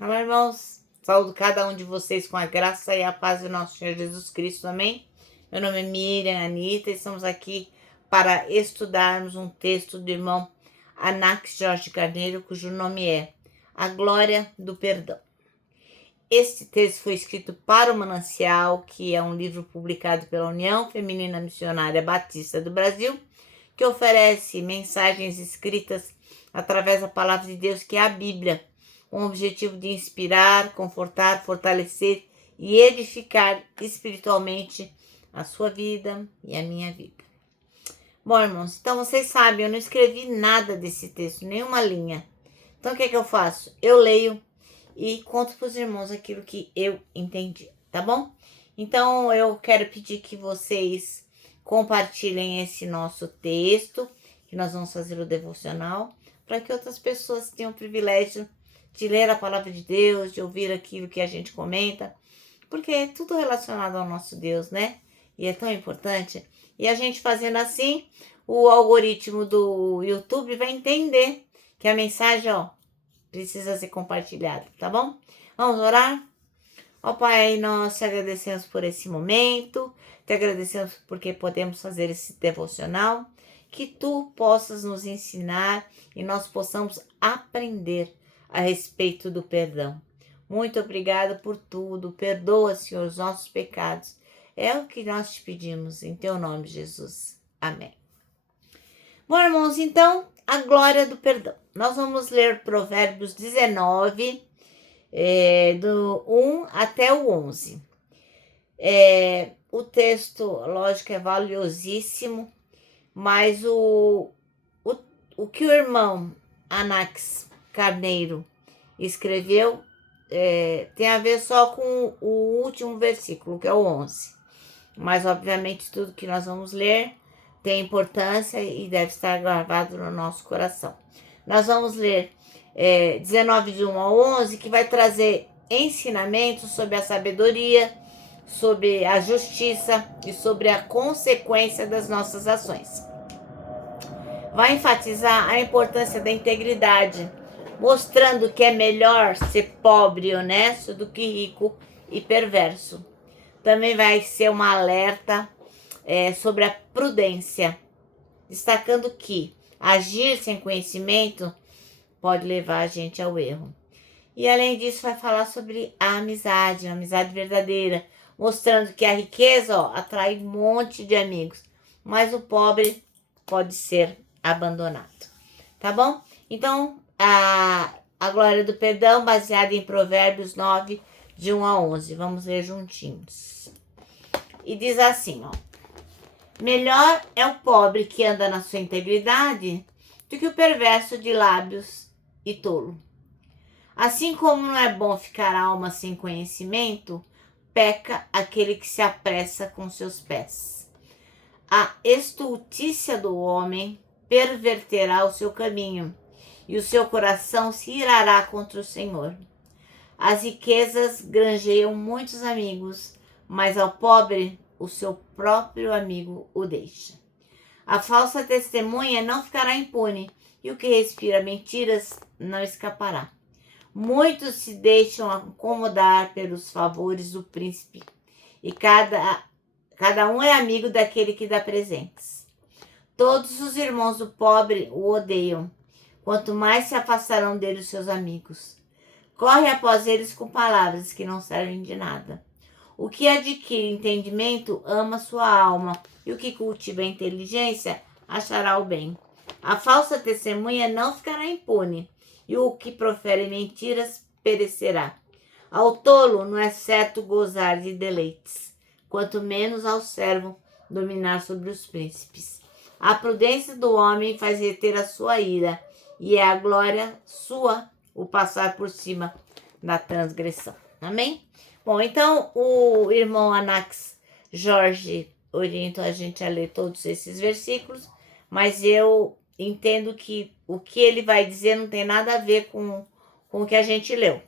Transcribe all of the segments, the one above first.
Olá, irmãos. Saúdo cada um de vocês com a graça e a paz do nosso Senhor Jesus Cristo. Amém? Meu nome é Miriam Anita e estamos aqui para estudarmos um texto do irmão Anax Jorge Carneiro, cujo nome é A Glória do Perdão. Este texto foi escrito para o Manancial, que é um livro publicado pela União Feminina Missionária Batista do Brasil, que oferece mensagens escritas através da palavra de Deus, que é a Bíblia, com o objetivo de inspirar, confortar, fortalecer e edificar espiritualmente a sua vida e a minha vida. Bom, irmãos, então vocês sabem, eu não escrevi nada desse texto, nenhuma linha. Então o que é que eu faço? Eu leio e conto para os irmãos aquilo que eu entendi, tá bom? Então eu quero pedir que vocês compartilhem esse nosso texto, que nós vamos fazer o devocional, para que outras pessoas tenham o privilégio de ler a palavra de Deus, de ouvir aquilo que a gente comenta, porque é tudo relacionado ao nosso Deus, né? E é tão importante. E a gente fazendo assim, o algoritmo do YouTube vai entender que a mensagem, precisa ser compartilhada, tá bom? Vamos orar? Ó Pai, nós te agradecemos por esse momento, te agradecemos porque podemos fazer esse devocional, que tu possas nos ensinar e nós possamos aprender a respeito do perdão. Muito obrigada por tudo. Perdoa, Senhor, os nossos pecados. É o que nós te pedimos, em teu nome, Jesus. Amém. Bom, irmãos, então, a glória do perdão. Nós vamos ler Provérbios 19, do 1 até o 11. O texto, lógico, é valiosíssimo, mas o que o irmão Anax Carneiro escreveu tem a ver só com o último versículo, que é o 11. Mas, obviamente, tudo que nós vamos ler tem importância e deve estar gravado no nosso coração. Nós vamos ler 19 de 1 ao 11, que vai trazer ensinamentos sobre a sabedoria, sobre a justiça e sobre a consequência das nossas ações. Vai enfatizar a importância da integridade, mostrando que é melhor ser pobre e honesto do que rico e perverso. Também vai ser uma alerta sobre a prudência, destacando que agir sem conhecimento pode levar a gente ao erro. E além disso, vai falar sobre a amizade verdadeira, mostrando que a riqueza atrai um monte de amigos, mas o pobre pode ser abandonado. Tá bom? Então, a glória do perdão, baseada em Provérbios 9, de 1 a 11. Vamos ler juntinhos. E diz assim, melhor é o pobre que anda na sua integridade do que o perverso de lábios e tolo. Assim como não é bom ficar alma sem conhecimento, peca aquele que se apressa com seus pés. A estultícia do homem perverterá o seu caminho, e o seu coração se irará contra o Senhor. As riquezas granjeiam muitos amigos, mas ao pobre o seu próprio amigo o deixa. A falsa testemunha não ficará impune, e o que respira mentiras não escapará. Muitos se deixam acomodar pelos favores do príncipe, e cada um é amigo daquele que dá presentes. Todos os irmãos do pobre o odeiam, quanto mais se afastarão dele os seus amigos. Corre após eles com palavras que não servem de nada. O que adquire entendimento ama sua alma, e o que cultiva a inteligência achará o bem. A falsa testemunha não ficará impune, e o que profere mentiras perecerá. Ao tolo não é certo gozar de deleites, quanto menos ao servo dominar sobre os príncipes. A prudência do homem faz reter a sua ira, e é a glória sua o passar por cima da transgressão. Amém? Bom, então o irmão Anax Jorge orienta a gente a ler todos esses versículos, mas eu entendo que o que ele vai dizer não tem nada a ver com o que a gente leu,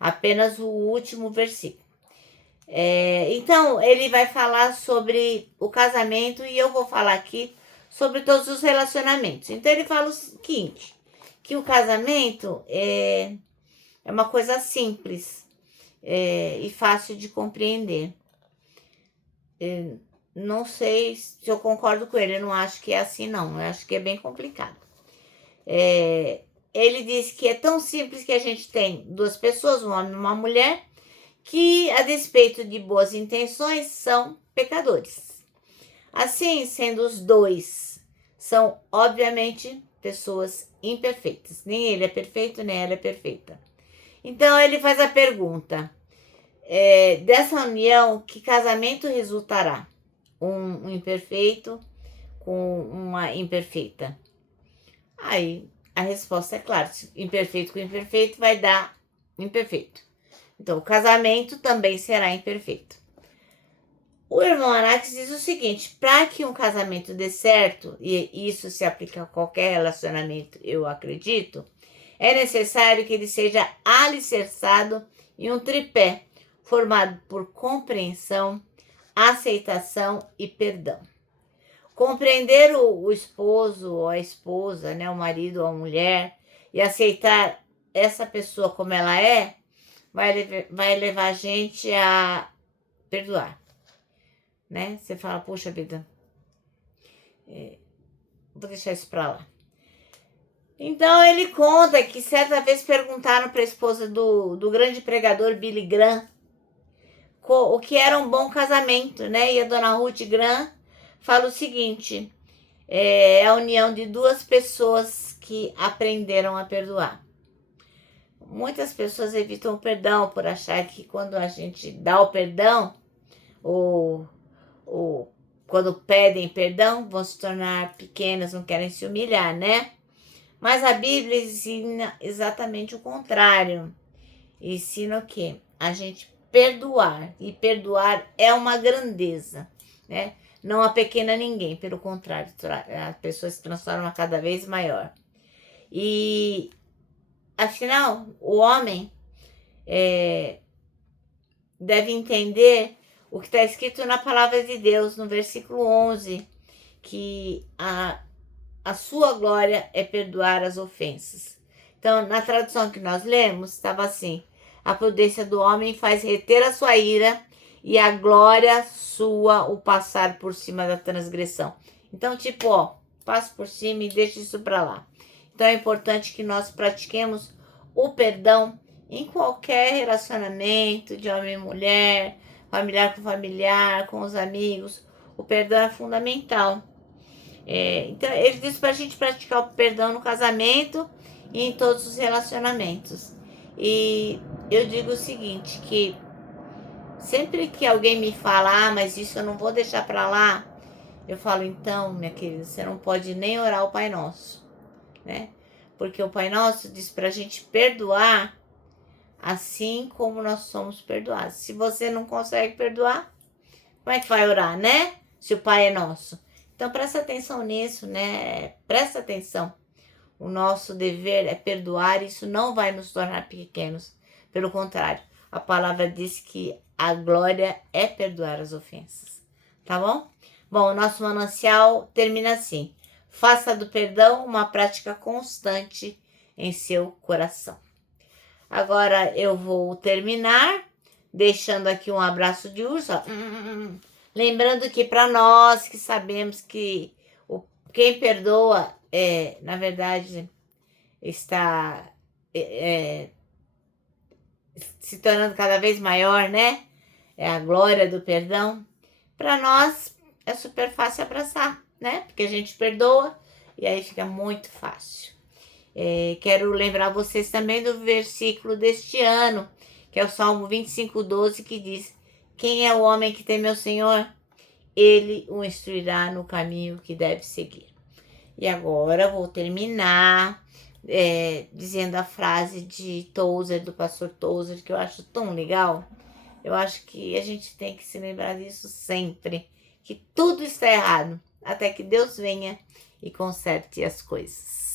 apenas o último versículo. Então, ele vai falar sobre o casamento e eu vou falar aqui sobre todos os relacionamentos. Então, ele fala o seguinte, que o casamento É uma coisa simples e fácil de compreender. Não sei se eu concordo com ele, eu não acho que é assim, não. Eu acho que é bem complicado. Ele diz que é tão simples que a gente tem duas pessoas, um homem e uma mulher, que, a despeito de boas intenções, são pecadores. Assim, sendo os dois, são obviamente pessoas imperfeitas. Nem ele é perfeito, nem ela é perfeita. Então ele faz a pergunta: dessa união, que casamento resultará? Um imperfeito com uma imperfeita? Aí a resposta é clara: imperfeito com imperfeito vai dar imperfeito. Então o casamento também será imperfeito. O irmão Anax diz o seguinte: para que um casamento dê certo, e isso se aplica a qualquer relacionamento, eu acredito, é necessário que ele seja alicerçado em um tripé formado por compreensão, aceitação e perdão. Compreender o esposo ou a esposa, né, o marido ou a mulher, e aceitar essa pessoa como ela é, vai levar a gente a perdoar. Né? Você fala, puxa vida, vou deixar isso pra lá. Então ele conta que certa vez perguntaram para a esposa do grande pregador Billy Graham o que era um bom casamento, né? E a dona Ruth Graham fala o seguinte: é a união de duas pessoas que aprenderam a perdoar. Muitas pessoas evitam o perdão por achar que quando a gente dá o perdão, ou quando pedem perdão, vão se tornar pequenas, não querem se humilhar, né? Mas a Bíblia ensina exatamente o contrário. Ensina o quê? A gente perdoar. E perdoar é uma grandeza, né? Não apequena ninguém, pelo contrário, a pessoa se transforma cada vez maior. E, afinal, o homem deve entender o que está escrito na palavra de Deus, no versículo 11, que a sua glória é perdoar as ofensas. Então, na tradução que nós lemos, estava assim: a prudência do homem faz reter a sua ira e a glória sua o passar por cima da transgressão. Então, tipo, passa por cima e deixa isso para lá. Então, é importante que nós pratiquemos o perdão em qualquer relacionamento de homem e mulher, familiar com familiar, com os amigos. O perdão é fundamental. Então, ele diz para a gente praticar o perdão no casamento e em todos os relacionamentos. E eu digo o seguinte, que sempre que alguém me fala, mas isso eu não vou deixar para lá, eu falo, então, minha querida, você não pode nem orar o Pai Nosso, né? Porque o Pai Nosso diz para a gente perdoar assim como nós somos perdoados. Se você não consegue perdoar, como é que vai orar, né? Se o Pai é nosso. Então, presta atenção nisso, né? Presta atenção. O nosso dever é perdoar, e isso não vai nos tornar pequenos. Pelo contrário, a palavra diz que a glória é perdoar as ofensas. Tá bom? Bom, o nosso manancial termina assim: faça do perdão uma prática constante em seu coração. Agora eu vou terminar deixando aqui um abraço de urso. Lembrando que para nós que sabemos que quem perdoa, na verdade, está se tornando cada vez maior, né? É a glória do perdão. Para nós é super fácil abraçar, né? Porque a gente perdoa e aí fica muito fácil. Quero lembrar vocês também do versículo deste ano, que é o Salmo 25:12, que diz: quem é o homem que teme ao Senhor? Ele o instruirá no caminho que deve seguir. E agora vou terminar dizendo a frase de Tozer, do pastor Tozer, que eu acho tão legal. Eu acho que a gente tem que se lembrar disso sempre, que tudo está errado, até que Deus venha e conserte as coisas.